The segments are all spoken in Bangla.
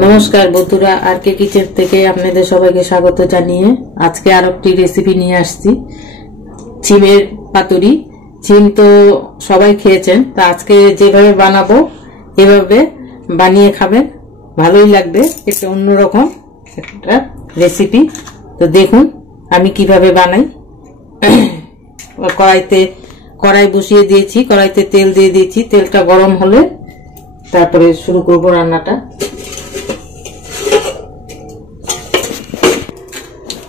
নমস্কার বন্ধুরা, আর কে কিচেন থেকে আপনাদের সবাইকে স্বাগত জানিয়ে আজকে আর একটি রেসিপি নিয়ে আসছি, চিমের পাতুরি। চিম তো সবাই খেয়েছেন, তা আজকে যেভাবে বানাবো এভাবে বানিয়ে খাবেন, ভালোই লাগবে। একটা অন্যরকম একটা রেসিপি। তো দেখুন আমি কিভাবে বানাই। কড়াই বসিয়ে দিয়েছি, কড়াইতে তেল দিয়ে দিয়েছি। তেলটা গরম হলে তারপরে শুরু করব রান্নাটা।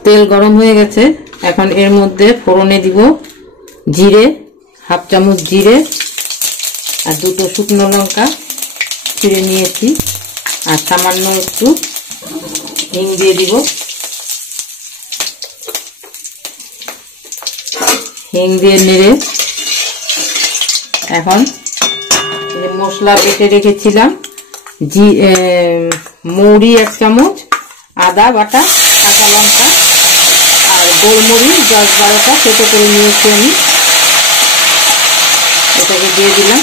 তেল গরম হয়ে গেছে, এখন এর মধ্যে ফোড়নে দিব জিরে, হাফ চামচ জিরে আর দুটো শুকনো লঙ্কা ছিঁড়ে নিয়েছি, আর সামান্য একটু হিং দিয়ে দিব। হিং দিয়ে নেড়ে এখন মশলা বেটে রেখেছিলাম, মৌরি 1 চামচ, আদা বাটা, কাঁচা লঙ্কা আর গোলমরিচ 10-12টা ছোটো করে নিয়েছি আমি, এটাকে দিয়ে দিলাম।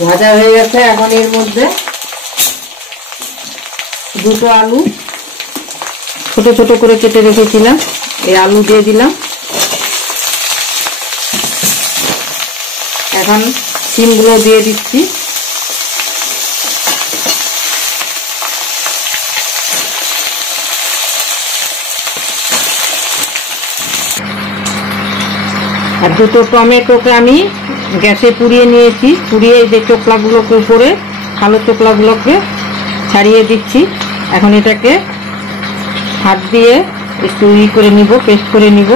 ভাজা হয়ে গেছে, এখন এর মধ্যে দুটো আলু ছোট ছোট করে কেটে রেখেছিলাম, এই আলু দিয়ে দিলাম। এখন সিমগুলো দিয়ে দিচ্ছি। আর দুটো টমেটোকে আমি গ্যাসে পুড়িয়ে নিয়েছি, পুড়িয়ে যে চোকলাগুলোকে উপরে কালো চোকলাগুলোকে ছাড়িয়ে দিচ্ছি। এখন এটাকে হাত দিয়ে একটু করে নিব, পেস্ট করে নিব।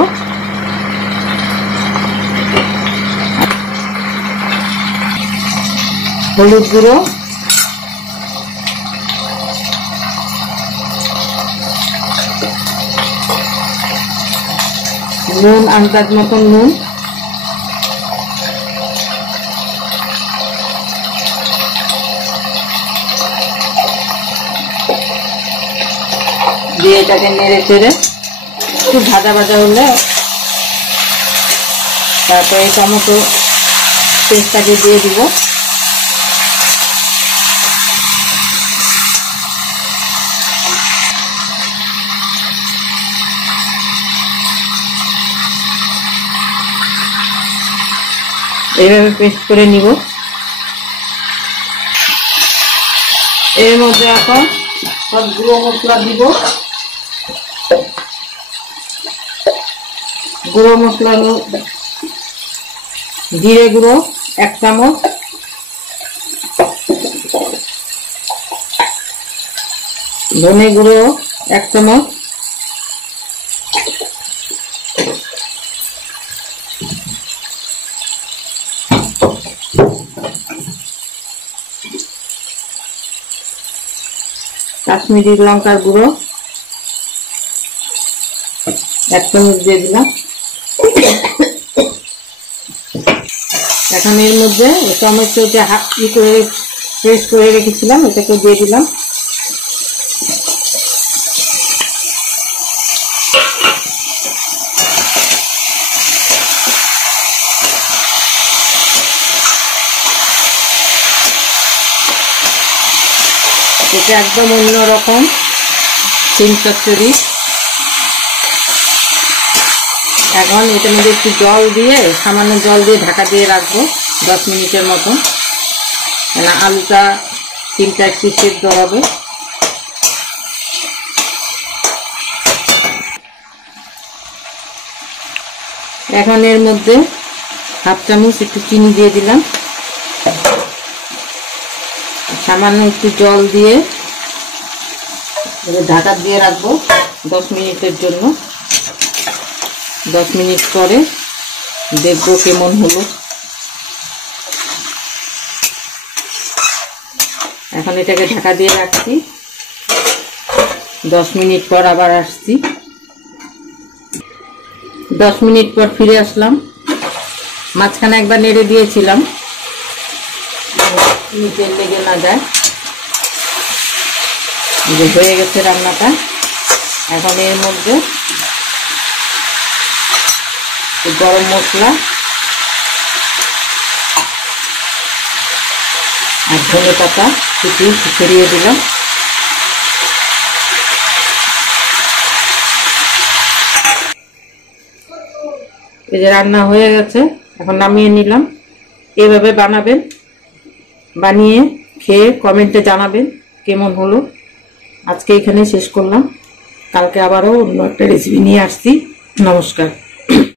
হলুদ গুঁড়ো, নুন আন্দাজ মতন নুন, দিয়ে এটাকে নেড়ে চেড়ে একটু ভাজা ভাজা হলে তারপরে টমেটো পেস্টটাকে দিয়ে দিব। এইভাবে পেস্ট করে নিব। এর মধ্যে এখন সব গুঁড়ো মশলা দিব। গুঁড়ো মশলা, জিরে গুঁড়ো 1 চামচ, ধনে গুঁড়ো 1 চামচ, কাশ্মীরি লঙ্কার গুঁড়ো 1 চামচ দিয়ে দিলাম। এখন এর মধ্যে টমেটো যে করে পেস্ট করে রেখেছিলাম এটাকে দিয়ে দিলাম। এটা একদম অন্যরকম চিম চচ্চড়ি। এখন এটার মধ্যে একটু জল দিয়ে, সামান্য জল দিয়ে ঢাকা দিয়ে রাখবো 10 মিনিটের মতন, কেন আলুটা চিমটা একটু সেদ্ধ হবে। এখন এর মধ্যে হাফ চামচ একটু চিনি দিয়ে দিলাম, সামান্য একটু জল দিয়ে ঢাকা দিয়ে রাখবো 10 মিনিটের জন্য। 10 মিনিট পরে দেখবো কেমন হলো। এখন এটাকে ঢাকা দিয়ে রাখছি, 10 মিনিট পর আবার আসছি। 10 মিনিট পর ফিরে আসলাম। মাঝখানে একবার নেড়ে দিয়েছিলাম নিচে লেগে না যায়। হয়ে গেছে রান্নাটা। এখন এর মধ্যে গরম মশলা আর ধনে পাতা কুচি ছড়িয়ে দিলাম। এই যে রান্না হয়ে গেছে, এখন নামিয়ে নিলাম। এভাবে বানাবেন, বানিয়ে খেয়ে কমেন্টে জানাবেন কেমন হলো। আজকে এখানে শেষ করলাম, কালকে আবারও অন্য একটা রেসিপি নিয়ে আসছি। নমস্কার।